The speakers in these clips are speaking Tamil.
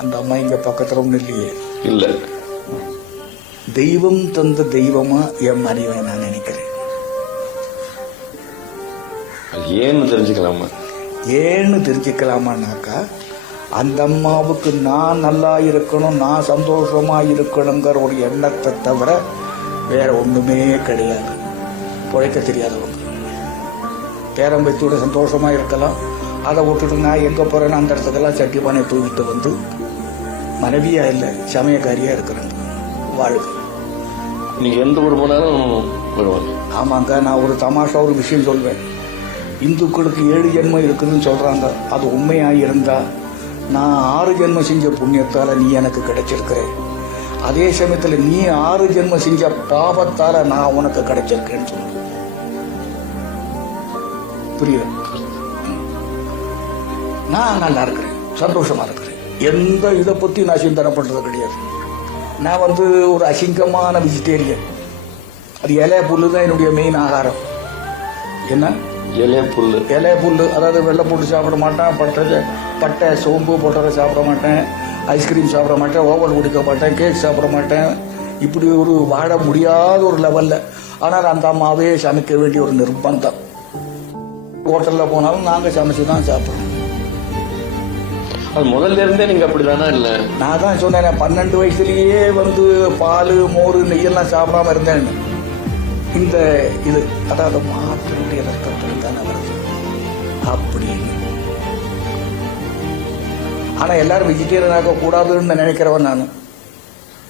அந்த அம்மா இங்க பக்கத்துல ஒண்ணு இல்லையே. இல்ல. தெய்வம் தந்த தெய்வமா என் மனைவி நான் நினைக்கிறேன். ஏன்னு தெரிஞ்சுக்கலாமா? ஏன்னு தெரிஞ்சுக்கலாமான்னாக்கா, அந்த அம்மாவுக்கு நான் நல்லா இருக்கணும், நான் சந்தோஷமா இருக்கணுங்கிற ஒரு எண்ணத்தை தவிர வேற ஒண்ணுமே கிடையாது. பிழைக்க தெரியாதவங்க பேரம்பத்தியோட சந்தோஷமா இருக்கலாம். அதை விட்டுட்டு நான் எங்க போறேன்னு அந்த இடத்துக்கெல்லாம் சட்டி பானை தூக்கிட்டு வந்து மனைவியா இல்லை சமயக்காரியா இருக்கிறேன். வாழ்க்கை நீங்க எந்த ஊர் போனாலும் வருவாங்க. ஆமாங்க. நான் ஒரு தமாஷா ஒரு விஷயம் சொல்வேன். இந்துக்களுக்கு 7 ஜென்மம் இருக்குதுன்னு சொல்றாங்க. அது உண்மையா இருந்தா நான் 6 ஜென்மம் செஞ்ச புண்ணியத்தால நீ எனக்கு கிடைச்சிருக்கிற. அதே சமயத்துல நீ 6 ஜென்மம் செஞ்ச பாவத்தால நான் உனக்கு கிடைச்சிருக்கேன்னு சொல்லுவேன். புரியுது? நான் நல்லா இருக்கிறேன், சந்தோஷமா இருக்கிறேன். எந்த இதை பத்தி நான் சிந்தனை பண்றது கிடையாது. நான் ஒரு அசிங்கமான வெஜிடேரியன். அது இலை புல்லு தான் என்னுடைய மெயின் ஆகாரம். என்ன? இலை புல்லு. இலை புல்லு, அதாவது வெள்ளை போட்டு சாப்பிட மாட்டேன், பட்டை சோம்பு போட்டதை சாப்பிட மாட்டேன், ஐஸ்கிரீம் சாப்பிட மாட்டேன், ஓவல் குடிக்க மாட்டேன், கேக் சாப்பிட மாட்டேன். இப்படி ஒரு வாழ முடியாத ஒரு லெவல்ல. ஆனால் அந்த அம்மாவே சமைக்க வேண்டிய ஒரு நிர்பந்தம். ஹோட்டல்ல போனாலும் நாங்க சமைச்சு தான் சாப்பிடுறோம். அது முதல்ல இருந்தே நீங்க அப்படிதானா? இல்ல, நான் தான் சொன்னேன், 12 வயசுலயே பால் மோர் நெய்யெல்லாம் சாப்பிடாம இருந்தேன். இந்த இது அதாவது மாத்தினுடைய ரத்தத்தில் தானே வருது அப்படின்னு. ஆனா எல்லாரும் வெஜிடேரியன் ஆக கூடாதுன்னு நினைக்கிறவன் நான்.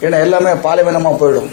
ஏன்னா எல்லாமே பாலைவனமா போயிடும்.